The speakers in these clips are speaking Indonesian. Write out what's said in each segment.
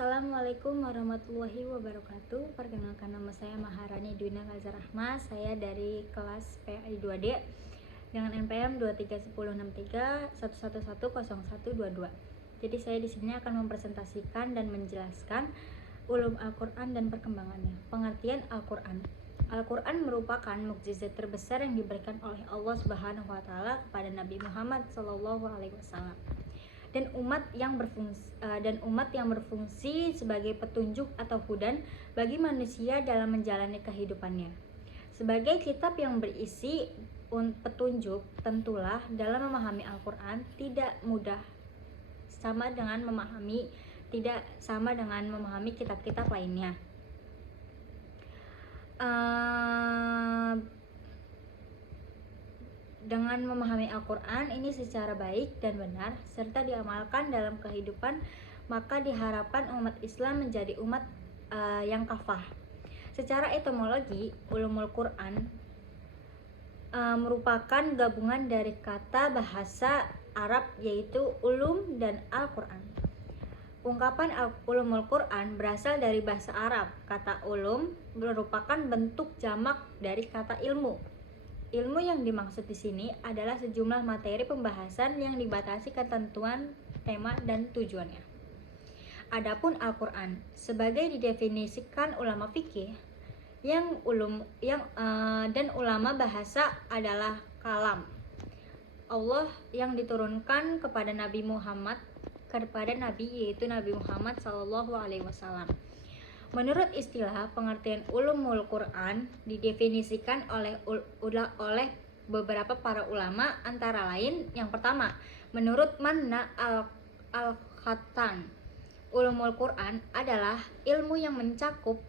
Assalamualaikum warahmatullahi wabarakatuh. Perkenalkan, nama saya Maharani Dwina Kazarahma. Saya dari kelas PAI 2D dengan NPM 23106311100122. Jadi saya di sini akan mempresentasikan dan menjelaskan ulum Al-Qur'an dan perkembangannya. Pengertian Al-Qur'an. Al-Qur'an merupakan mukjizat terbesar yang diberikan oleh Allah Subhanahu wa taala kepada Nabi Muhammad SAW dan umat yang berfungsi sebagai petunjuk atau hudan bagi manusia dalam menjalani kehidupannya. Sebagai kitab yang berisi petunjuk, tentulah dalam memahami Al-Qur'an tidak sama dengan memahami kitab-kitab lainnya. Dengan memahami Al-Qur'an ini secara baik dan benar serta diamalkan dalam kehidupan, maka diharapkan umat Islam menjadi umat yang kafah. Secara etimologi, ulumul Qur'an merupakan gabungan dari kata bahasa Arab yaitu ulum dan Al-Qur'an. Ungkapan ulumul Qur'an berasal dari bahasa Arab. Kata ulum merupakan bentuk jamak dari kata ilmu. Ilmu yang dimaksud di sini adalah sejumlah materi pembahasan yang dibatasi ketentuan, tema, dan tujuannya. Adapun Al-Qur'an sebagai didefinisikan ulama fikih dan ulama bahasa adalah kalam Allah yang diturunkan kepada Nabi yaitu Nabi Muhammad SAW. Menurut istilah pengertian ulumul Qur'an didefinisikan oleh beberapa para ulama, antara lain yang pertama, menurut Manna al-Khattan, ulumul Qur'an adalah ilmu yang mencakup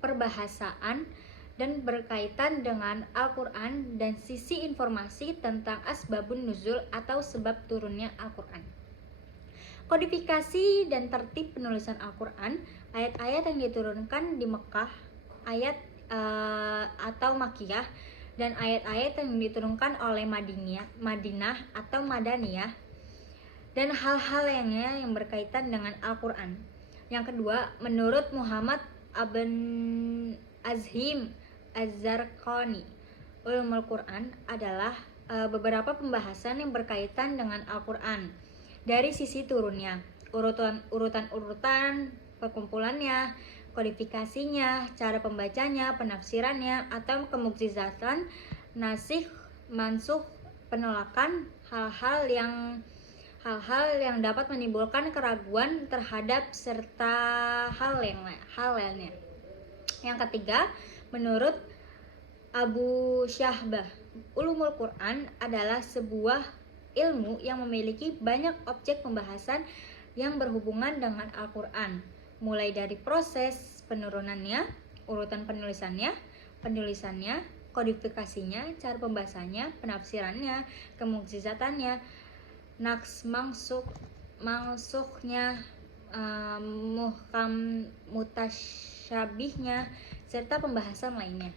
perbahasaan dan berkaitan dengan Al-Qur'an dan sisi informasi tentang asbabun nuzul atau sebab turunnya Al-Qur'an. Kodifikasi dan tertib penulisan Al-Qur'an, ayat-ayat yang diturunkan di Mekah, atau Makkiyah, dan ayat-ayat yang diturunkan oleh Madinah atau Madaniyah, dan hal-hal lainnya yang berkaitan dengan Al-Qur'an. Yang kedua, menurut Muhammad Ibn Azhim Az-Zarqani, ulumul Qur'an adalah beberapa pembahasan yang berkaitan dengan Al-Qur'an dari sisi turunnya, urutan perkumpulannya, kodifikasinya, cara pembacanya, penafsirannya, atau kemukjizatan, nasikh, mansukh, penolakan, hal-hal yang dapat menimbulkan keraguan terhadap serta hal lainnya. Yang ketiga, menurut Abu Syahbah, ulumul Qur'an adalah sebuah ilmu yang memiliki banyak objek pembahasan yang berhubungan dengan Al-Qur'an, mulai dari proses penurunannya, urutan penulisannya, kodifikasinya, cara pembahasannya, penafsirannya, kemukjizatannya, mansukhnya, muhkam mutasyabihnya, serta pembahasan lainnya.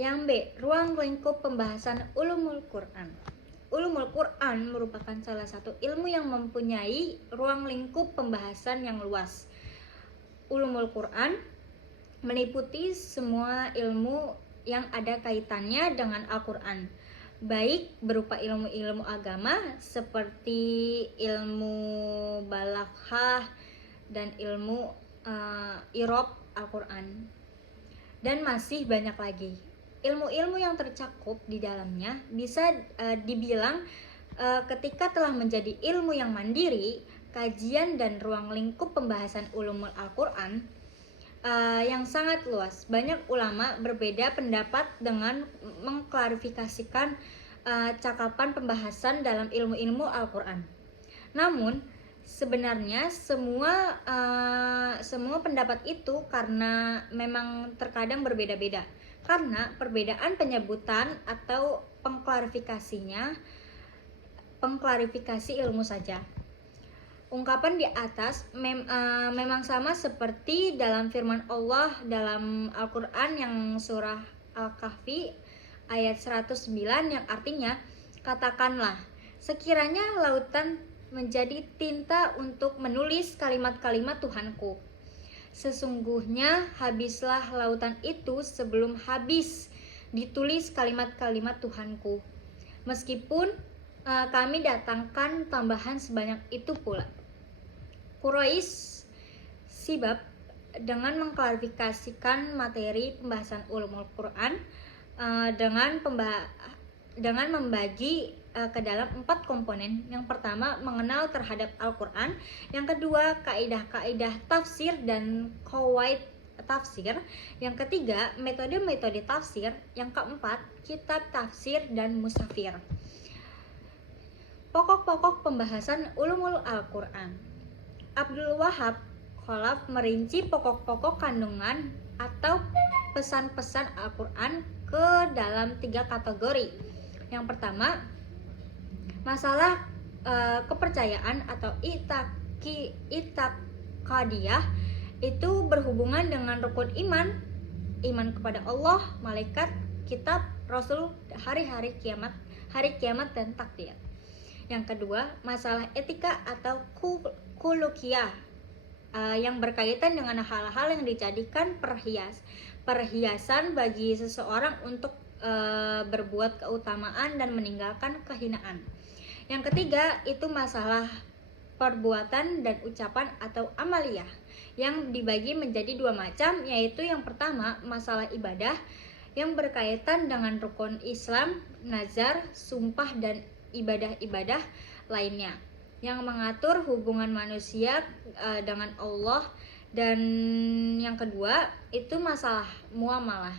Yang B, ruang lingkup pembahasan ulumul Qur'an. Ulumul Qur'an merupakan salah satu ilmu yang mempunyai ruang lingkup pembahasan yang luas. Ulumul Qur'an meliputi semua ilmu yang ada kaitannya dengan Al-Qur'an, baik berupa ilmu-ilmu agama seperti ilmu balaghah dan ilmu i'rab Al-Qur'an, dan masih banyak lagi. Ilmu-ilmu yang tercakup di dalamnya bisa dibilang ketika telah menjadi ilmu yang mandiri, kajian dan ruang lingkup pembahasan ulumul Al-Qur'an yang sangat luas. Banyak ulama berbeda pendapat dengan mengklarifikasikan cakapan pembahasan dalam ilmu-ilmu Al-Qur'an. Namun sebenarnya semua pendapat itu karena memang terkadang berbeda-beda, karena perbedaan penyebutan atau pengklarifikasi ilmu saja. Ungkapan di atas memang sama seperti dalam firman Allah dalam Al-Qur'an yang surah Al-Kahfi ayat 109 yang artinya, katakanlah, sekiranya lautan menjadi tinta untuk menulis kalimat-kalimat Tuhanku. Sesungguhnya habislah lautan itu sebelum habis ditulis kalimat-kalimat Tuhanku. Meskipun kami datangkan tambahan sebanyak itu pula. Quraisy Sibab dengan mengklarifikasikan materi pembahasan ulumul Quran dengan membagi ke dalam 4 komponen. Yang pertama, mengenal terhadap Al-Quran. Yang kedua, kaidah-kaidah tafsir dan qawaid tafsir. Yang ketiga, metode-metode tafsir. Yang keempat, kitab tafsir dan musafir. Pokok-pokok pembahasan ulumul Al-Quran. Abdul Wahab Khalaf merinci pokok-pokok kandungan atau pesan-pesan Al-Quran ke dalam 3 kategori. Yang pertama, masalah kepercayaan atau itikadiyah, itu berhubungan dengan rukun iman kepada Allah, malaikat, kitab, rasul, hari kiamat dan takdir. Yang kedua, masalah etika atau kulukiyah yang berkaitan dengan hal-hal yang dijadikan perhiasan bagi seseorang untuk berbuat keutamaan dan meninggalkan kehinaan. Yang ketiga, itu masalah perbuatan dan ucapan atau amaliyah yang dibagi menjadi 2 macam, yaitu yang pertama, masalah ibadah yang berkaitan dengan rukun Islam, nazar, sumpah dan ibadah-ibadah lainnya yang mengatur hubungan manusia dengan Allah. Dan yang kedua, itu masalah muamalah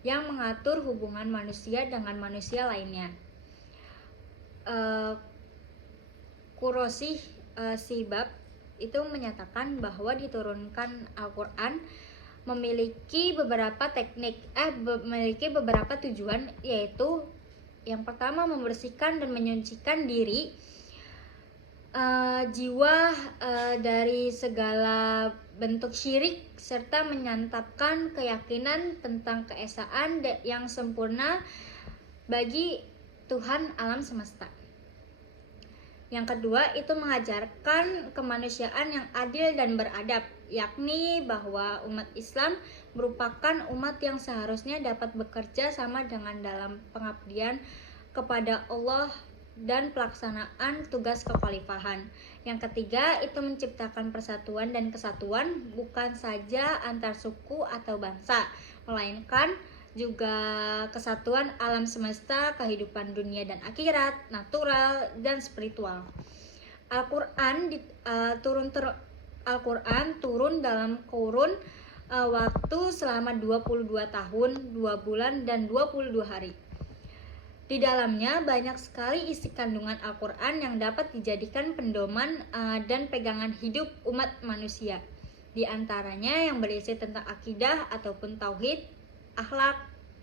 yang mengatur hubungan manusia dengan manusia lainnya. Quraisy Sibab itu menyatakan bahwa diturunkan Al-Quran memiliki beberapa tujuan, yaitu yang pertama, membersihkan dan menyucikan diri jiwa dari segala bentuk syirik serta menyantapkan keyakinan tentang keesaan yang sempurna bagi Tuhan alam semesta. Yang kedua, itu mengajarkan kemanusiaan yang adil dan beradab, yakni bahwa umat Islam merupakan umat yang seharusnya dapat bekerja sama dengan dalam pengabdian kepada Allah dan pelaksanaan tugas kekhalifahan. Yang ketiga, itu menciptakan persatuan dan kesatuan bukan saja antar suku atau bangsa, melainkan juga kesatuan alam semesta, kehidupan dunia dan akhirat, natural dan spiritual. Al-Quran turun dalam kurun waktu selama 22 tahun, 2 bulan dan 22 hari. Di dalamnya banyak sekali isi kandungan Al-Quran yang dapat dijadikan pedoman dan pegangan hidup umat manusia. Di antaranya yang berisi tentang akidah ataupun tauhid, akhlak,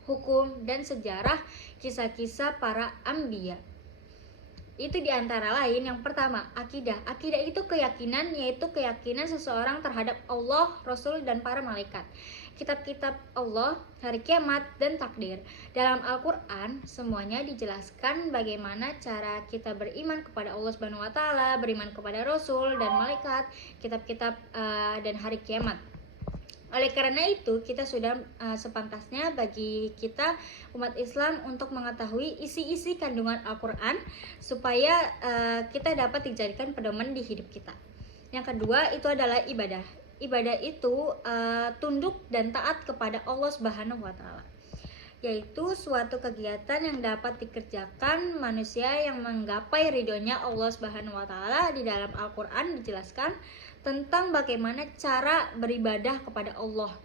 hukum, dan sejarah kisah-kisah para anbiya. Itu di antara lain. Yang pertama, akidah. Akidah itu keyakinan, yaitu keyakinan seseorang terhadap Allah, Rasul, dan para malaikat, kitab-kitab Allah, hari kiamat, dan takdir. Dalam Al-Quran semuanya dijelaskan bagaimana cara kita beriman kepada Allah Subhanahu wa Ta'ala, beriman kepada Rasul dan malaikat, kitab-kitab dan hari kiamat. Oleh karena itu, kita sudah sepantasnya bagi kita umat Islam untuk mengetahui isi-isi kandungan Al-Quran supaya kita dapat dijadikan pedoman di hidup kita. Yang kedua, itu adalah ibadah. Ibadah itu tunduk dan taat kepada Allah Subhanahu wa Ta'ala, yaitu suatu kegiatan yang dapat dikerjakan manusia yang menggapai ridhonya Allah Subhanahu wa Ta'ala. Di dalam Al-Quran dijelaskan tentang bagaimana cara beribadah kepada Allah.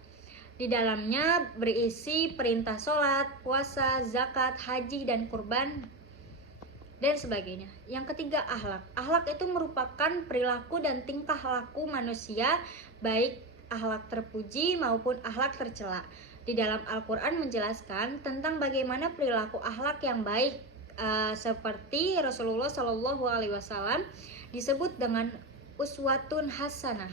Di dalamnya berisi perintah sholat, puasa, zakat, haji, dan kurban, dan sebagainya. Yang ketiga, akhlak. Akhlak itu merupakan perilaku dan tingkah laku manusia, baik akhlak terpuji maupun akhlak tercela. Di dalam Al-Quran menjelaskan tentang bagaimana perilaku akhlak yang baik, seperti Rasulullah SAW disebut dengan uswatun hasanah,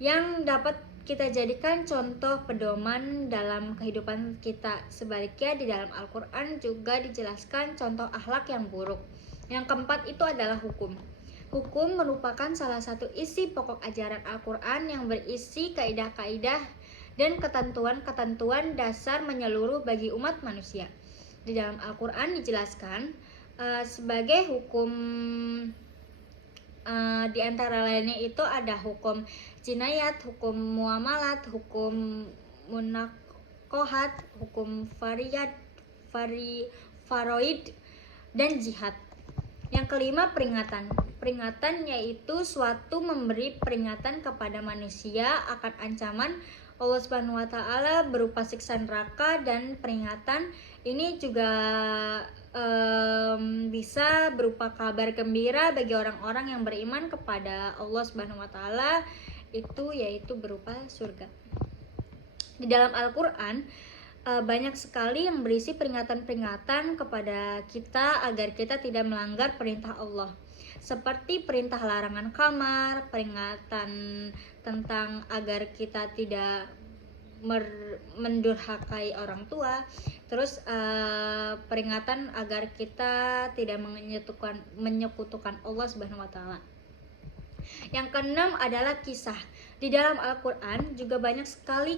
yang dapat kita jadikan contoh pedoman dalam kehidupan kita. Sebaliknya, di dalam Al-Quran juga dijelaskan contoh akhlak yang buruk, Yang keempat itu adalah hukum. Hukum merupakan salah satu isi pokok ajaran Al-Quran yang berisi kaidah-kaidah dan ketentuan-ketentuan dasar menyeluruh bagi umat manusia. Di dalam Al-Quran dijelaskan sebagai hukum, di antara lainnya itu ada hukum jinayat, hukum muamalat, hukum munakohat, hukum faroid, dan jihad. Yang kelima, peringatan. Peringatan yaitu suatu memberi peringatan kepada manusia akan ancaman Allah Subhanahu wa taala berupa siksa neraka, dan peringatan ini juga bisa berupa kabar gembira bagi orang-orang yang beriman kepada Allah Subhanahu wa taala, itu yaitu berupa surga. Di dalam Al-Qur'an banyak sekali yang berisi peringatan-peringatan kepada kita agar kita tidak melanggar perintah Allah, seperti perintah larangan khamar, peringatan tentang agar kita tidak mendurhakai orang tua, terus peringatan agar kita tidak menyekutukan Allah Subhanahu wa taala. Yang keenam adalah kisah. Di dalam Al-Qur'an juga banyak sekali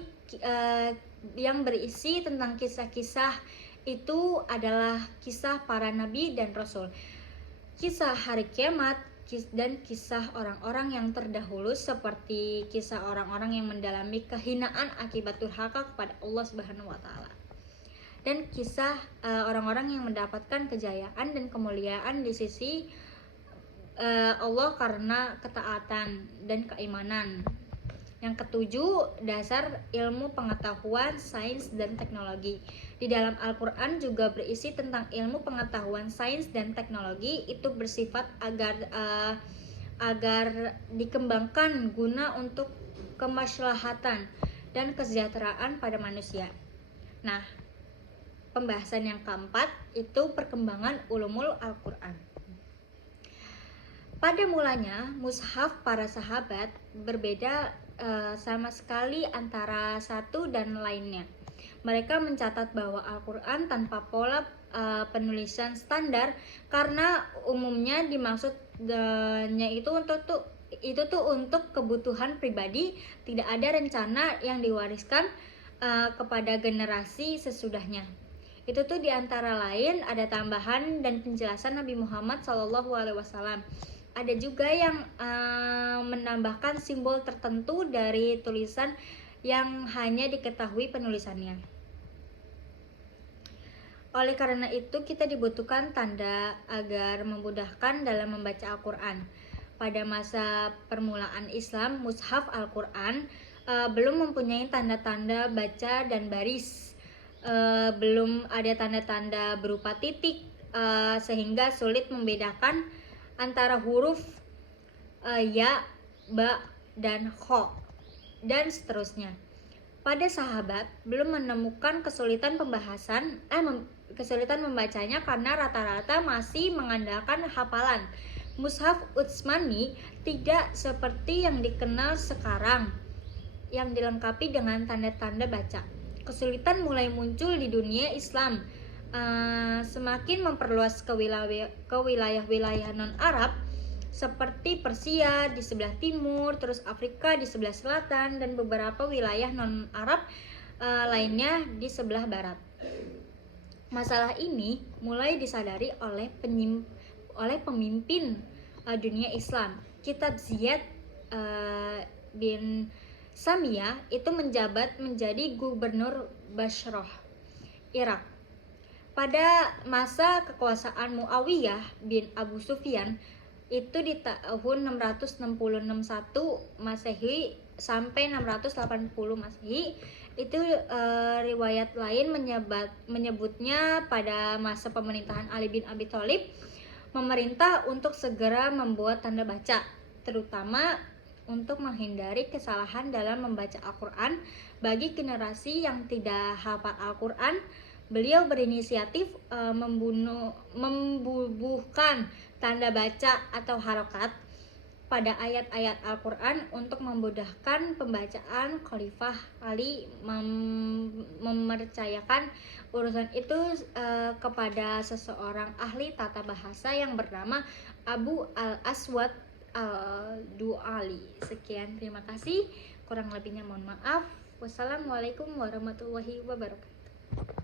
yang berisi tentang kisah-kisah. Itu adalah kisah para nabi dan rasul, kisah hari kiamat, dan kisah orang-orang yang terdahulu, seperti kisah orang-orang yang mendalami kehinaan akibat durhaka kepada Allah Subhanahu wa taala, dan kisah orang-orang yang mendapatkan kejayaan dan kemuliaan di sisi Allah karena ketaatan dan keimanan. Yang ketujuh, dasar ilmu pengetahuan, sains, dan teknologi. Di dalam Al-Quran juga berisi tentang ilmu pengetahuan, sains, dan teknologi. Itu bersifat agar dikembangkan guna untuk kemaslahatan dan kesejahteraan pada manusia. Nah, pembahasan yang keempat itu perkembangan ulumul Al-Quran. Pada mulanya, mushaf para sahabat berbeda sama sekali antara satu dan lainnya. Mereka mencatat bahwa Al-Quran tanpa pola penulisan standar, karena umumnya dimaksudnya itu untuk kebutuhan pribadi, tidak ada rencana yang diwariskan kepada generasi sesudahnya. Itu tuh diantara lain ada tambahan dan penjelasan Nabi Muhammad SAW. Ada juga yang menambahkan simbol tertentu dari tulisan yang hanya diketahui penulisannya. Oleh karena itu, kita dibutuhkan tanda agar memudahkan dalam membaca Al-Quran. Pada masa permulaan Islam, mushaf Al-Quran belum mempunyai tanda-tanda baca dan baris. Belum ada tanda-tanda berupa titik, sehingga sulit membedakan antara huruf ya, ba, dan kho, dan seterusnya. Pada sahabat belum menemukan kesulitan membacanya karena rata-rata masih mengandalkan hafalan. Mushaf Utsmani tidak seperti yang dikenal sekarang, yang dilengkapi dengan tanda-tanda baca. Kesulitan mulai muncul di dunia Islam, semakin memperluas ke wilayah-wilayah non-Arab seperti Persia di sebelah timur, terus Afrika di sebelah selatan, dan beberapa wilayah non-Arab lainnya di sebelah barat. Masalah ini mulai disadari oleh pemimpin dunia Islam. Kitab Ziyad bin Samiyah itu menjabat menjadi gubernur Bashrah, Irak. Pada masa kekuasaan Muawiyah bin Abu Sufyan, itu di tahun 661 Masehi sampai 680 Masehi, itu riwayat lain menyebutnya pada masa pemerintahan Ali bin Abi Thalib memerintah untuk segera membuat tanda baca, terutama untuk menghindari kesalahan dalam membaca Al-Quran bagi generasi yang tidak hafal Al-Quran. Beliau berinisiatif membubuhkan tanda baca atau harokat pada ayat-ayat Al-Quran untuk memudahkan pembacaan. Khalifah Ali mempercayakan urusan itu kepada seseorang ahli tata bahasa yang bernama Abu Al-Aswad Al-Du'ali. Sekian, terima kasih. Kurang lebihnya mohon maaf. Wassalamualaikum warahmatullahi wabarakatuh.